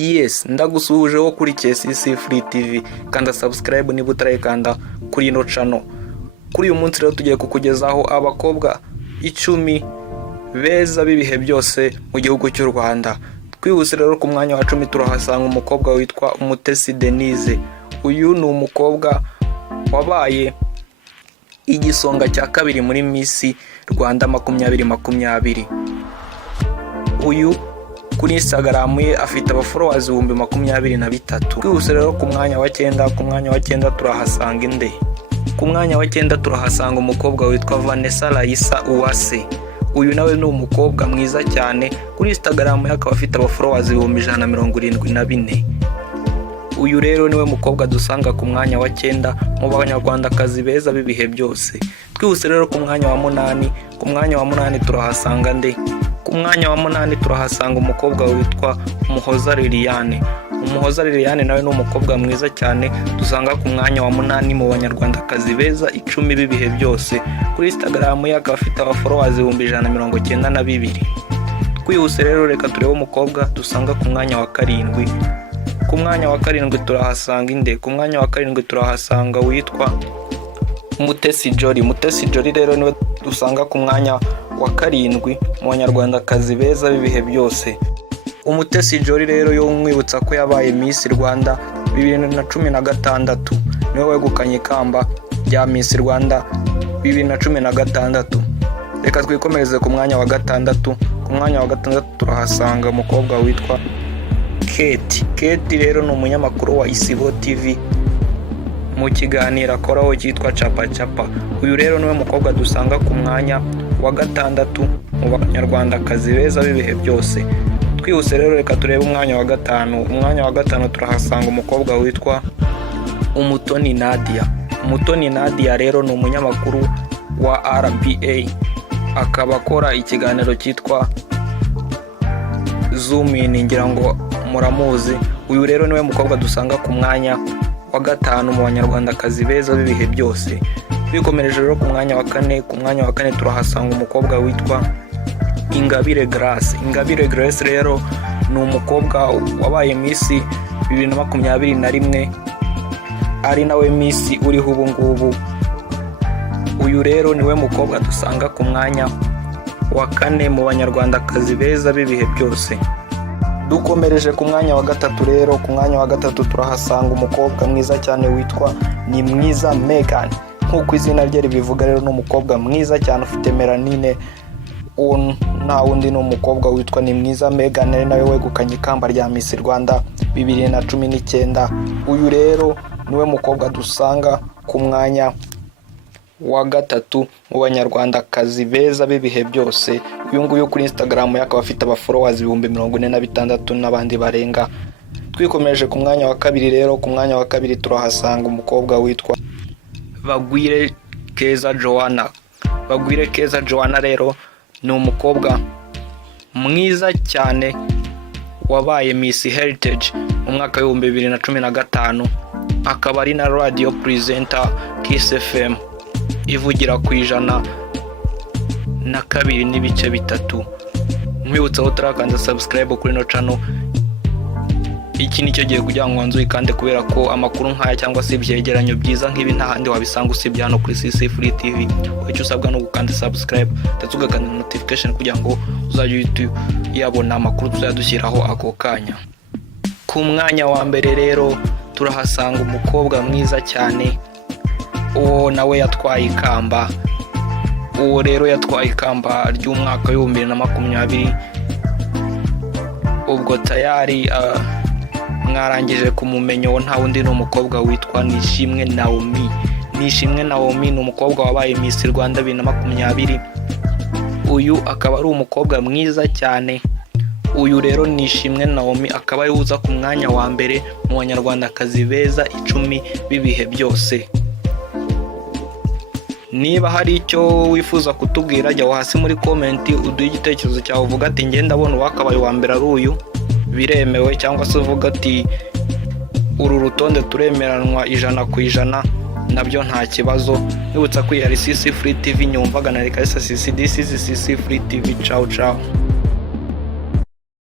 Yes, ndagusuhuje wo kuri KCC Free TV, kanda subscribe niba utarayikanda kuri ino channel. Kuri uyu munsi rero tugiye kukugezaho abakobwa 10 beza bibihe byose mu gihugu cy'u Rwanda. Twihuse rero ku mwanya wa 10 turahasanga umukobwa witwa Umutesi Denise. Uyu ni umukobwa wabaye igisonga cya kabiri muri Miss Rwanda 2020. Uyu kuri Instagram ye afite abafollowers 23,000. Twihuse rero ku mwanya wa 9 turahasanga inde. Ku mwanya wa 9 turahasanga umukobwa witwa Vanessa Raissa Uwase. Uyu nawe ni umukobwa mwiza cyane, kuri Instagram ye akaba afite abafollowers 174. Uyu rero niwe mukobwa dusanga ku mwanya wa 9 mu banyarwandakazi beza bibihe byose. Twihuse rero ku mwanya wa 8, ku mwanya wa 8 turahasanga nde. Ku mwanya wa 8 turahasanga umukobwa witwa Umuhoza Liliane. Umuhoza Liliane nawe ni umukobwa mwiza cyane, dusanga ku mwanya wa 8 mu banyarwandakazi beza 10 bibihe byose. Kuri Instagram ye akaba afite abafollowers 192. Twihuse rero reka turebe umukobwa dusanga ku mwanya wa 7. Ku mwanya wa 7 turahasanga inde. Ku mwanya wa 7 turahasanga witwa Umutesi Jolly. Umutesi Jolly rero niwe dusanga ku mwanya wa 7 mu banyarwandakazi beza bibihe byose. Umutesi Jolly rero yo umwibutsa ko yabaye Miss Rwanda 2016, niwe wegukanye ikamba rya Miss Rwanda 2016. Reka twikomereze ku mwanya wa 6. Ku mwanya wa 6 turahasanga umukobwa witwa Kate. Kate rero ni umunyamakuru wa Isibo TV, mu kiganiro akoraho cyitwa Chapa Chapa. Uyu rero niwe mukobwa dusanga ku mwanya wa 6 mu banyarwandakazi beza bibihe byose. Twihuse rero reka turebe umwanya wa 5. Umwanya wa 5 turahasanga umukobwa witwa Umutoni Nadia. Umutoni Nadia rero ni umunyamakuru wa RBA, akaba akora ikiganiro cyitwa Zoom in, ngira ngo muramuzi. Uyu rero niwe mukobwa dusanga ku mwanya wa 5 mu banyarwandakazi beza bibihe byose. Bikomereje rero ku mwanya wa 4. Ku mwanya wa 4 turahasanga umukobwa witwa Ingabire Grace. Ingabire Grace rero ni umukobwa wabaye Miss 2021, ari nawe Miss uriho ubu ngubu. Uyu rero niwe mukobwa dusanga ku mwanya wa 4 mu banyarwandakazi beza bibihe byose. Dukomereje ku mwanya wa 3 rero. Ku mwanya wa 3 turahasanga umukobwa mwiza cyane witwa ni mwiza Megan. Nkuko izina rye ribivuga rero ni umukobwa mwiza cyane ufite melanine. Nta wundi ni umukobwa witwa ni mwiza Megan, ari nawe wegukanye ikamba rya Miss Rwanda 2019. Uyu rero niwe mukobwa dusanga ku mwanya wa 3 mu banyarwandakazi beza bibihe byose. Uyu nguyu kuri Instagram yakaba afite abafollowers 46 n'abandi barenga. Twikomeje ku mwanya wa 2 rero. Ku mwanya wa 2 turahasanga umukobwa witwa Bagwire Keza Joanna. Bagwire Keza Joanna rero ni umukobwa mwiza cyane wabaye Miss Heritage mu mwaka wa 2015, akaba ari na radio presenter Kiss FM ivugira ku 102.3. Mwibutsa aho turakanda subscribe kuri no channel. Iki nicyo gihe kugira ngo nzu ikande, kubera ko amakuru nkaya cyangwa se ibyegeranyo byiza nk'ibi nta handi wabisanga usibye hano kuri KCC Free TV. Icyo usabwa no gukanda subscribe ndetse ugakanda notification kugira ngo uzajye YouTube yabona amakuru tuzadushyiraho ako kanya. Ku mwanya wa mbere rero turahasanga umukobwa mwiza cyane, uwo nawe yatwaye ikamba. Uwo rero yatwaye ikamba ry'umwaka wa 2020. Ubwo tayari mwarangije kumumenyo. Nta wundi ni umukobwa witwa Nishimwe Naomi. Nishimwe Naomi ni umukobwa wabaye Miss Rwanda 2020. Uyu akaba ari umukobwa mwiza cyane. Uyu rero Nishimwe Naomi akaba ari uza ku mwanya wa mbere mu banyarwandakazi beza 10 bibihe byose. Niba hari icyo wifuza kutubwira, jya hasi muri comment uduhe igitekerezo cyawe, uvuga ati nge ndabona uwakabaye wa mbere ari uyu, biremewe. Cyangwa se uvuga ati uru rutonde turemeranwa 100%, nabyo nta kibazo. Nibutsa ko yari KCC Free TV, nyumvaga na reka KCC. This is KCC Free TV. Ciao ciao.